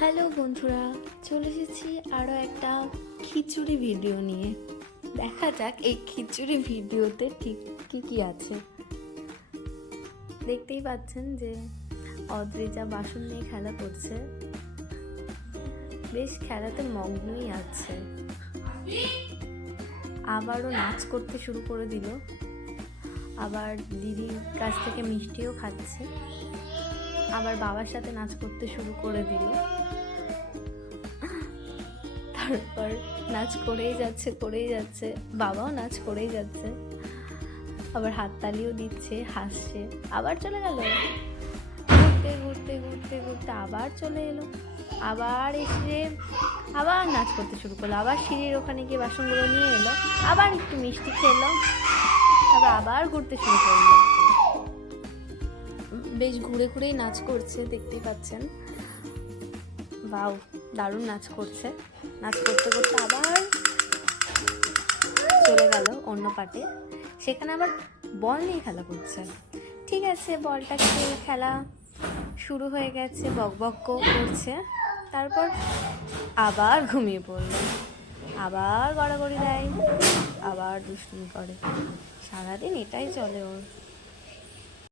Hello বন্ধুরা, চলে এসেছি আরও একটা খিচুড়ি ভিডিও নিয়ে। দেখা যাক এই খিচুড়ি ভিডিওতে ঠিক কী কী আছে। দেখতেই পাচ্ছেন যে অদ্রিজা বাসন নিয়ে খেলা করছে, বেশ খেলাতে মগ্নই আছে। আবারও নাচ করতে শুরু করে দিল, আবার দিদির কাছ থেকে মিষ্টিও খাচ্ছে, আবার বাবার সাথে নাচ করতে শুরু করে দিল। তারপর নাচ করেই যাচ্ছে, বাবাও নাচ করেই যাচ্ছে, আবার হাততালিও দিচ্ছে, হাসছে। আবার চলে গেল, ঘুরতে ঘুরতে ঘুরতে ঘুরতে আবার চলে এলো, আবার এসে আবার নাচ করতে শুরু করলো, আবার সিঁড়ির ওখানে গিয়ে বাসনগুলো নিয়ে এলো, আবার একটু মিষ্টি খেলো, তারপর আবার ঘুরতে শুরু করলো। বেশ ঘুরে ঘুরেই নাচ করছে, দেখতেই পাচ্ছেন। বাউ, দারুণ নাচ করছে। নাচ করতে করতে আবার চলে গেল অন্য পাটে, সেখানে আবার বল নিয়ে খেলা করছে। ঠিক আছে, বলটাকে খেলা শুরু হয়ে গেছে, বক করছে, তারপর আবার ঘুমিয়ে পড়ল, আবার গড়াগড়ি দেয়, আবার দুষ্টুমি করে। সারাদিন এটাই চলে ওর।